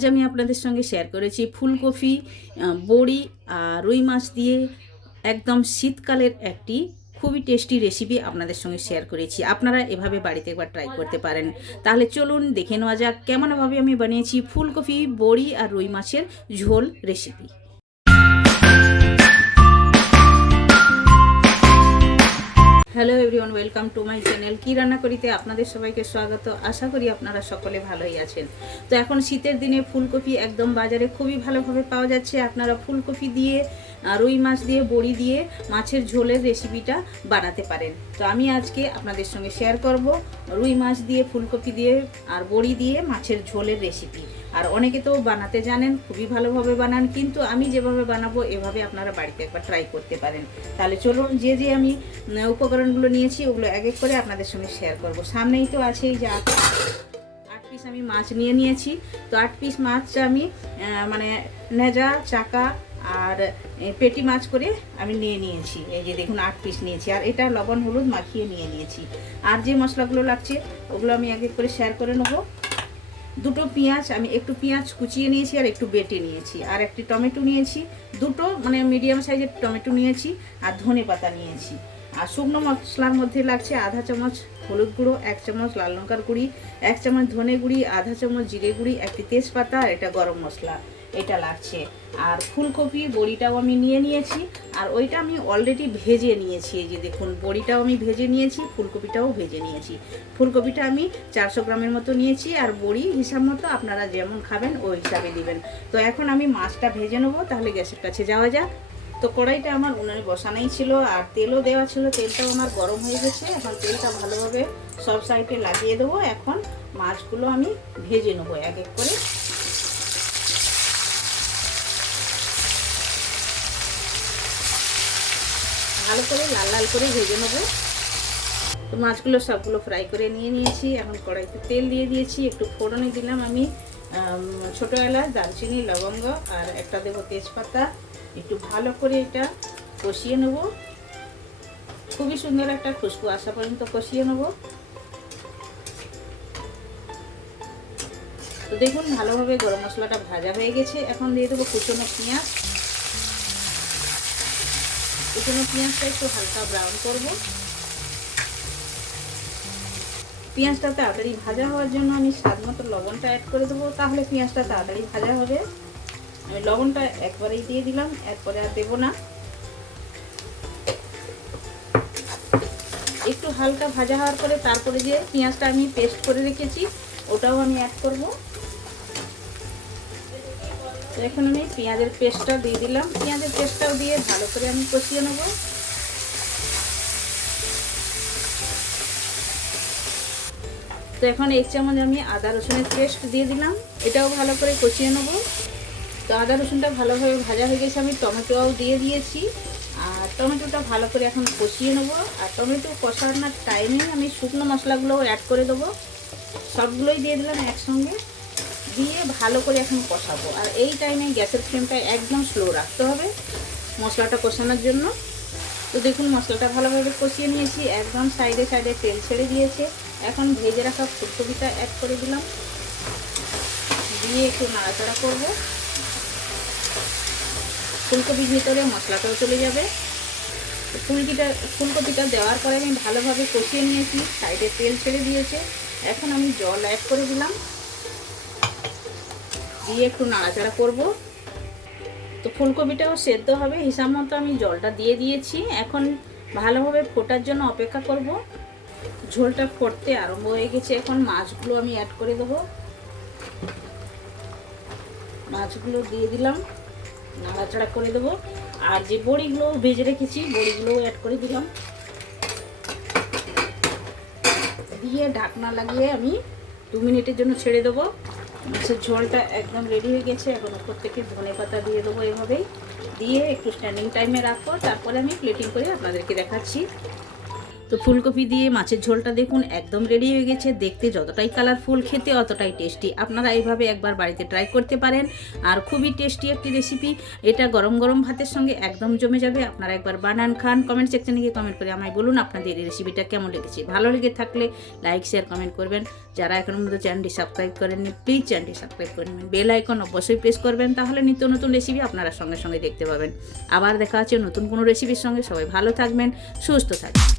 আজ আমি আপনাদের সঙ্গে শেয়ার করেছি ফুলকপি, বড়ি আর রুই মাছ দিয়ে একদম শীতকালের একটি খুবই টেস্টি রেসিপি আপনাদের সঙ্গে শেয়ার করেছি। আপনারা এভাবে বাড়িতে একবার ট্রাই করতে পারেন। তাহলে চলুন দেখে নেওয়া যাক কেমনভাবে আমি বানিয়েছি ফুলকপি, বড়ি আর রুই মাছের ঝোল recipe. Hello everyone, welcome to my channel. কি রান্না করিতে আপনাদের সবাইকে স্বাগত। আশা করি আপনারা সকলে ভালোই আছেন। তো এখন শীতের দিনে ফুলকপি একদম বাজারে খুবই ভালোভাবে পাওয়া যাচ্ছে। আপনারা ফুলকপি দিয়ে, রুই মাছ দিয়ে, বড়ি দিয়ে মাছের ঝোলের রেসিপিটা বানাতে পারেন। তো আমি আজকে আপনাদের সঙ্গে শেয়ার করব রুই মাছ দিয়ে, ফুলকপি দিয়ে আর বড়ি দিয়ে মাছের ঝোলের রেসিপি। আর অনেকে তো বানাতে জানেন, খুবই ভালোভাবে বানান, কিন্তু আমি যেভাবে বানাবো এভাবে আপনারা বাড়িতে একবার ট্রাই করতে পারেন। তাহলে চলুন, যে আমি উপকরণগুলো নিয়েছি ওগুলো এক এক করে আপনাদের সঙ্গে শেয়ার করব। সামনেই তো আছে এই যে 8 পিস আমি মাছ নিয়েছি। তো 8 পিস মাছ আমি মানে নেজা, চাকা আর পেটি মাছ করে আমি নিয়েছি। এই যে দেখুন 8 পিস নিয়েছি, আর এটা লবণ হলুদ মাখিয়ে নিয়েছি। আর যে মশলাগুলো লাগছে ওগুলো আমি এক এক করে শেয়ার করে নেবো। দুটো পেঁয়াজ, আমি একটু পেঁয়াজ কুচিয়ে নিয়েছি আর একটু বেটে নিয়েছি, আর একটি টমেটো নিয়েছি, দুটো মানে মিডিয়াম সাইজের টমেটো নিয়েছি, আর ধনে পাতা নিয়েছি। আর শুকনো মশলার মধ্যে লাগছে আধা চামচ হলুদ গুঁড়ো, 1 চামচ লাল লঙ্কার গুঁড়ি, 1 চামচ ধনে গুঁড়ি, আধা চামচ জিরে গুঁড়ি, একটি তেজপাতা, আর এটা গরম মশলা এটা লাগছে। আর ফুলকপি বড়িটাও আমি নিয়েছি, আর ওইটা আমি অলরেডি ভেজে নিয়েছি। এই যে দেখুন বড়িটাও আমি ভেজে নিয়েছি, ফুলকপিটাও ভেজে নিয়েছি। ফুলকপিটা আমি 400 গ্রামের মতো নিয়েছি, আর বড়ি হিসাব মতো আপনারা যেমন খাবেন ওই হিসাবে দিবেন। তো এখন আমি মাছটা ভেজে নেবো। তাহলে গ্যাসের কাছে যাওয়া যাক। তো কড়াইটা আমার উনানে বসানোই ছিল, আর তেলও দেওয়া ছিল। তেলটাও আমার গরম হয়ে গেছে। এখন তেলটা ভালোভাবে সব সাইডে লাগিয়ে দেবো। এখন মাছগুলো আমি ভেজে নেবো এক এক করে। ভালো করে লাল লাল করে ভেজে নেবো। তো মাছগুলো সবগুলো ফ্রাই করে নিয়েছি। এখন কড়াইতে তেল দিয়ে দিয়েছি, একটু ফোড়নে দিলাম আমি ছোটো এলাচ, দারচিনি, লবঙ্গ, আর একটা দেবো তেজপাতা। একটু ভালো করে এটা কষিয়ে নেব, খুবই সুন্দর একটা খুশবু আসা পর্যন্ত কষিয়ে নেব। তো দেখুন ভালোভাবে গরম মশলাটা ভাজা হয়ে গেছে। এখন দিয়ে দেবো কুচনো পেঁয়াজ। কুচনো পেঁয়াজটা একটু হালকা ব্রাউন করব। পেঁয়াজটা তাড়াতাড়ি ভাজা হওয়ার জন্য আমি স্বাদ মতো লবণটা অ্যাড করে দেবো, তাহলে পেঁয়াজটা তাড়াতাড়ি ভাজা হবে। আমি লবণটা একবারেই দিয়ে দিলাম, এরপরে আর দেবো না। একটু হালকা ভাজা হওয়ার পরে তারপরে যে পেঁয়াজটা আমি পেস্ট করে রেখেছি ওটাও আমি অ্যাড করব। তো এখন আমি পেঁয়াজের পেস্টটা দিয়ে দিলাম। পেঁয়াজের পেস্টটাও দিয়ে ভালো করে আমি কষিয়ে নেব। তো এখন 1 চামচ আমি আদা রসুনের পেস্ট দিয়ে দিলাম, এটাও ভালো করে কষিয়ে নেব। তো আদা রসুনটা ভালোভাবে ভাজা হয়ে গেছে। আমি টমেটোও দিয়ে দিয়েছি, আর টমেটোটা ভালো করে এখন কষিয়ে নেব। আর টমেটো কষানোর টাইমে আমি শুকনো মশলাগুলোও অ্যাড করে দেবো। সবগুলোই দিয়ে দিলাম একসঙ্গে, দিয়ে ভালো করে এখন কষাবো। আর এই টাইমে গ্যাসের ফ্লেমটা একদম স্লো রাখতে হবে মশলাটা কষানোর জন্য। তো দেখুন মশলাটা ভালোভাবে কষিয়ে নিয়েছি, একদম সাইডে সাইডে তেল ছেড়ে দিয়েছে। এখন ভেজে রাখা ফুলকপিটা অ্যাড করে দিলাম, দিয়ে একটু নাড়াচাড়া করব। ফুলকপির ভিতরে মশলাটাও চলে যাবে। ফুলকপিটা দেওয়ার পরে আমি ভালোভাবে কষিয়ে নিয়েছি, সাইডে তেল ছেড়ে দিয়েছে। এখন আমি জল অ্যাড করে দিলাম, দিয়ে একটু নাড়াচাড়া করব। তো ফুলকপিটাও সেদ্ধ হবে হিসাব মতো আমি জলটা দিয়ে দিয়েছি। এখন ভালোভাবে ফোটার জন্য অপেক্ষা করব। ঝোলটা ফুটতে আরম্ভ হয়ে গেছে। এখন মাছগুলো আমি অ্যাড করে দেবো। মাছগুলো দিয়ে দিলাম, নাড়াচাড়া করে দেবো। আর যে বড়িগুলো ভেজে রেখেছি বড়িগুলোও অ্যাড করে দিলাম, দিয়ে ঢাকনা লাগিয়ে আমি 2 মিনিটের জন্য ছেড়ে দেবো। মাছের ঝোলটা একদম রেডি হয়ে গেছে। এখন উপর থেকে ধনে পাতা দিয়ে দেবো, এভাবেই দিয়ে একটু স্ট্যান্ডিং টাইমে রাখবো। তারপরে আমি প্লেটিং করে আপনাদেরকে দেখাচ্ছি। তো ফুলকপি দিয়ে মাছের ঝোলটা দেখুন একদম রেডি হয়ে গেছে। দেখতে যতটাই কালারফুল, খেতে অতটাই টেস্টি। আপনারা এইভাবে একবার বাড়িতে ট্রাই করতে পারেন। আর খুবই টেস্টি একটি রেসিপি। এটা গরম গরম ভাতের সঙ্গে একদম জমে যাবে। আপনারা একবার বানান, খান। কমেন্ট সেকশনে গিয়ে কমেন্ট করে আমায় বলুন আপনাদের এই রেসিপিটা কেমন লেগেছে। ভালো লেগে থাকলে লাইক, শেয়ার, কমেন্ট করবেন। যারা এখনো পর্যন্ত চ্যানেলটি সাবস্ক্রাইব করেননি, প্লিজ চ্যানেলটি সাবস্ক্রাইব করে নেবেন। বেল আইকন অবশ্যই প্রেস করবেন, তাহলে নিত্য নতুন রেসিপি আপনারা সঙ্গে সঙ্গে দেখতে পাবেন। আবার দেখা আছে নতুন কোনো রেসিপির সঙ্গে। সবাই ভালো থাকবেন, সুস্থ থাকবেন।